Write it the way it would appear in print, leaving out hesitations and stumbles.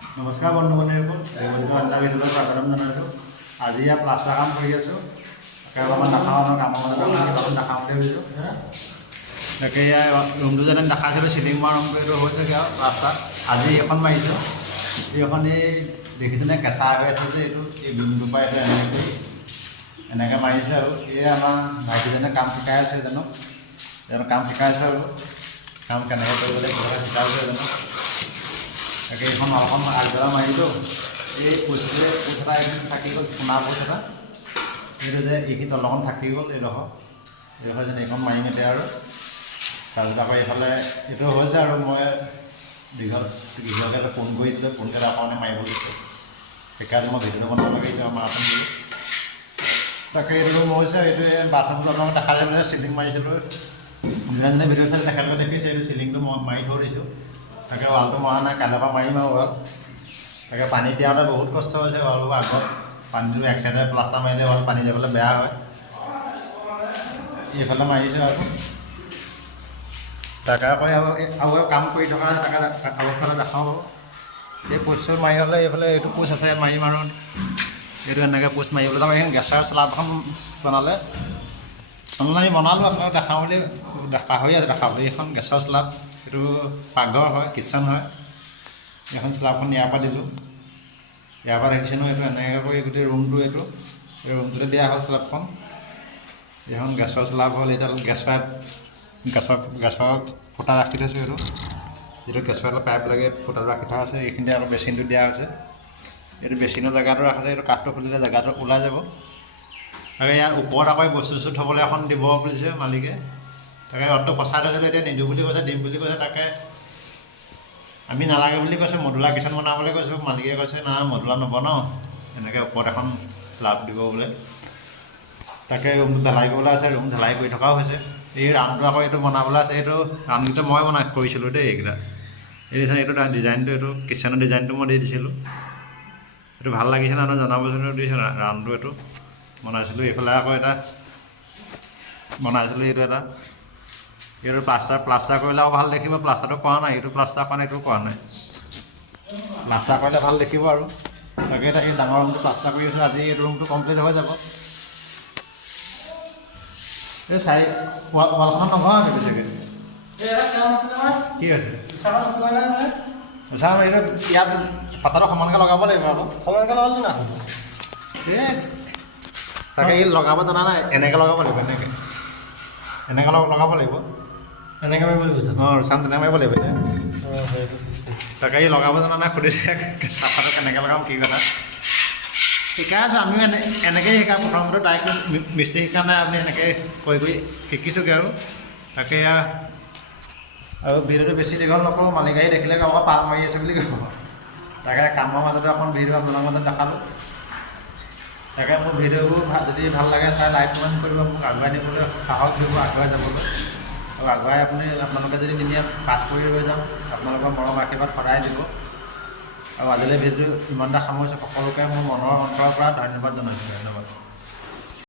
নমস্কাৰ বন্ধু বান্ধৱীসকল, অন্য ভিডিঅ'লৈ স্বাগতম জনাইছোঁ। আজি ইয়াত প্লাষ্টাৰ কাম কৰি আছোঁ। তাকে অলপমান দেখাওঁ কামৰ মাজতে অলপমান দেখাওঁ বুলি ভাবিছোঁ। তাকে ইয়াৰ ৰুমটো যেনে দেখাইছিলোঁ চিলিং মাৰা ৰুমটো এইটো হৈছেগৈ আৰু প্লাষ্টাৰ। আজি এইখন মাৰিছোঁ। এইখন এই দেখিছেনে কেঁচা হৈ আছে যে এইটো এই বিমটোৰ পৰা এইটো এনেকৈ মাৰিছে আৰু এই আমাৰ ভাইটিজনে কাম শিকাই আছে জানো কাম শিকাইছে আৰু কাম কেনেকৈ কৰিব লাগে শিকাইছে জানো। তাকে এইখন অলপমান আগবেলা মাৰিলোঁ। এই পইচাতে পইচা এদিন থাকি গ'ল, সোণা পইচা এইটো যে এইখিনি তলখন থাকি গ'ল এইডোখৰ যেন এইখন মাৰিম এতিয়া আৰু তাৰপিছত আকৌ এইফালে এইটো হৈছে আৰু মই দীঘলকৈ ফোন কৰি দিলোঁ, ফোন কৰি আকৌ মাৰিব দিছোঁ। সেইকাৰণে মই ভিডিঅ' বনাব লাগে এতিয়া মাৰাথন দিলোঁ। তাকে এইটো ৰুম হৈছে, এইটোৱে বাথৰুমটো আপোনালোকে দেখা যায় মানে চিলিং মাৰিছিলোঁ। যোনে ভিডিঅ' চাই তেখেতলোকে দেখিছে এইটো চিলিংটো মই মাৰি থৈ দিছোঁ। তাকে ৱালটো মৰা নাই, কাইলৈৰ পৰা মাৰিম আৰু ৱাল। তাকে পানী দিয়াওঁতে বহুত কষ্ট হৈছে ৱালবোৰ আগত পানীটো এক চাইডে প্লাষ্টাৰ মাৰিলে ৱাল পানী যাবলৈ বেয়া হয়। এইফালে মাৰিছোঁ আৰু তাকে আকৌ আৰু কাম কৰি থকা তাকে আগৰফালে দেখাওঁ। এই পোষ্ট মাৰি হ'লে এইফালে এইটো পোষ্ট আছে মাৰিম আৰু এইটো এনেকৈ পোষ্ট মাৰিবলৈ তাৰমানে এইখন গেছৰ শ্লাব এখন বনালে আমি বনালোঁ আপোনালোক দেখাওঁ বুলি পাহৰি আছে দেখাবলৈ। এইখন গেছৰ শ্লাব, এইটো পাকঘৰ হয়, কিটচেন হয়। এইখন শ্লাবখন ইয়াৰ পৰা দিলোঁ, ইয়াৰ পৰা দেখিছে ন এইটো এনেকৈ কৰি গোটেই ৰুমটো এই ৰুমটোতে দিয়া হ'ল শ্লাবখন। এইখন গেছৰ শ্লাব হ'ল। এতিয়া গেছৰ ফুটা ৰাখি থৈছোঁ। এইটো যিটো গেছৰ পাইপ লাগে ফুটাটো ৰাখি থোৱা আছে। এইখিনিতে অলপ বেচিনটো দিয়া হৈছে। এইটো বেচিনৰ জেগাটো ৰাখিছে, এইটো কাঠটো খুলিলে জেগাটো ওলাই যাব। তাকে ইয়াৰ ওপৰত আকৌ বস্তু চস্তু থ'বলৈ এখন দিব বুলিছে মালিকে। তাকে ৰদটো ফচাই থৈছিলে, এতিয়া নিদিওঁ বুলি কৈছে, দিম বুলি কৈছে। তাকে আমি নালাগে বুলি কৈছোঁ, মডুলাৰ কিচেন বনাবলৈ কৈছোঁ। মালিকে কৈছে না মডুলাৰ নবনাওঁ, এনেকৈ ওপৰত এখন শ্লাব দিব বোলে। তাকে ৰুমটো ঢালাই কৰিবলৈ আছে, ৰুম ঢালাই কৰি থকাও হৈছে। এই ৰাউণ্ডটো আকৌ এইটো বনাবলৈ আছে। এইটো ৰাউণ্ডটো মই কৰিছিলোঁ দেই। এইটো ডিজাইনটো এইটো কিচেনৰ ডিজাইনটো মই দি দিছিলোঁ। এইটো ভাল লাগিছে না জনাবচোন দিছে ৰাউণ্ডটো এইটো বনাইছিলোঁ। এইফালে আকৌ এটা বনাইছিলোঁ, এইটো প্লাষ্টাৰ কৰিলে আৰু ভাল দেখিব। প্লাষ্টাৰটো কৰা নাই, এইটো প্লাষ্টাৰ কৰা নাই, এইটো কৰা নাই। প্লাষ্টাৰ কৰিলে ভাল দেখিব আৰু তাকে এতিয়া এই ডাঙৰ ৰুমটো প্লাষ্টাৰ কৰি আছোঁ। আজি এইটো ৰুমটো কমপ্লিট হৈ যাব। এই ৱালখনত নভৰাওঁ নেকি বেছিকৈ? কি হৈছে এইটো ইয়াত পাতাটো সমানকৈ লগাব লাগিব আকৌ। সমানকৈ লগালোঁ না এই তাকে এই লগাব জনা নাই, এনেকৈ লগাব লাগিব। এনেকৈ লগাব লাগিব। এনেকৈ মাৰিব লাগিব। অঁ চাম তেনেকৈ মাৰিব লাগিব এতিয়া। তাকে এই লগাব জনা নাই, সুধিছে চাফাটো কেনেকৈ লগাম কি কথা শিকাই আছোঁ। আমিও এনেকৈয়ে শিকাওঁ। প্ৰথমতে ডাইৰেক্ট মিস্ত্ৰী শিকা নাই, আপুনি এনেকৈ কৰি শিকিছোঁগৈ আৰু তাকে আৰু ভিডিঅ'টো বেছি দীঘল নকৰোঁ। মালিক আহি দেখিলে আকৌ পাল মাৰি আছে বুলি ক'ব। তাকে কামৰ মাজতে অকণ ভিডিঅ' আপোনালোকৰ মাজত দেখালোঁ। তাকে মোৰ ভিডিঅ'বোৰ যদি ভাল লাগে চাই লাইক কমেণ্ট কৰিব, মোক আগুৱাই নিবলৈ সাহস দিব, আগুৱাই যাবলৈ। আৰু আগুৱাই আপোনালোকে যদি নিনিয়ে পাছ কৰি লৈ যাম। আপোনালোকৰ মৰম আশীৰ্বাদ সদায় দিব। আৰু আজিলৈ ভিডিঅ'টো ইমানটা সামৰিছোঁ। সকলোকে মোৰ মনৰ অন্তৰৰ পৰা ধন্যবাদ জনাইছোঁ। ধন্যবাদ।